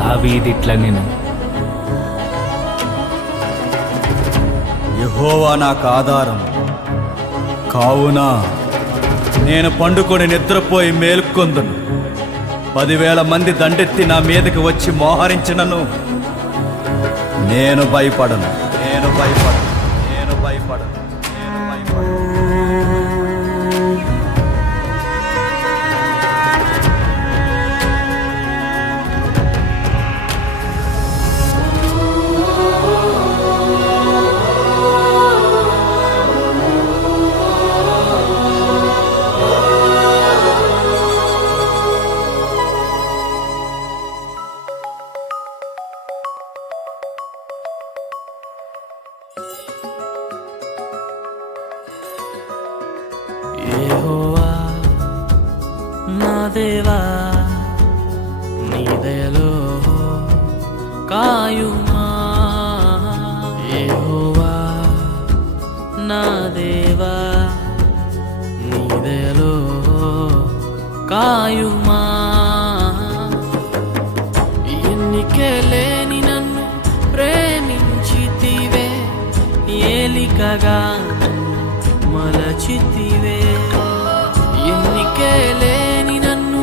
దావీదిట్ల నేను యెహోవా నాకు ఆధారం కావున నేను పండుకొని నిద్రపోయి మేల్కొందును. 10,000 మంది దండెత్తి నా మీదకి వచ్చి మోహరించినను నేను భయపడను. యెహోవా నా దేవా, నీ దయలో కాయుమా. యెహోవా నా దేవా, నీ దయలో కాయుమా. ఎన్నికే లేని నన్ను ప్రేమించితివే, ఏలికగా మలచితివే. ఎన్నికే లేని నన్ను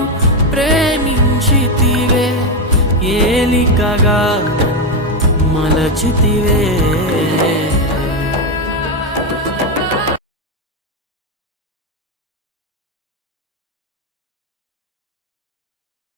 ప్రేమించితివే, ఏలికగా మలచితివే.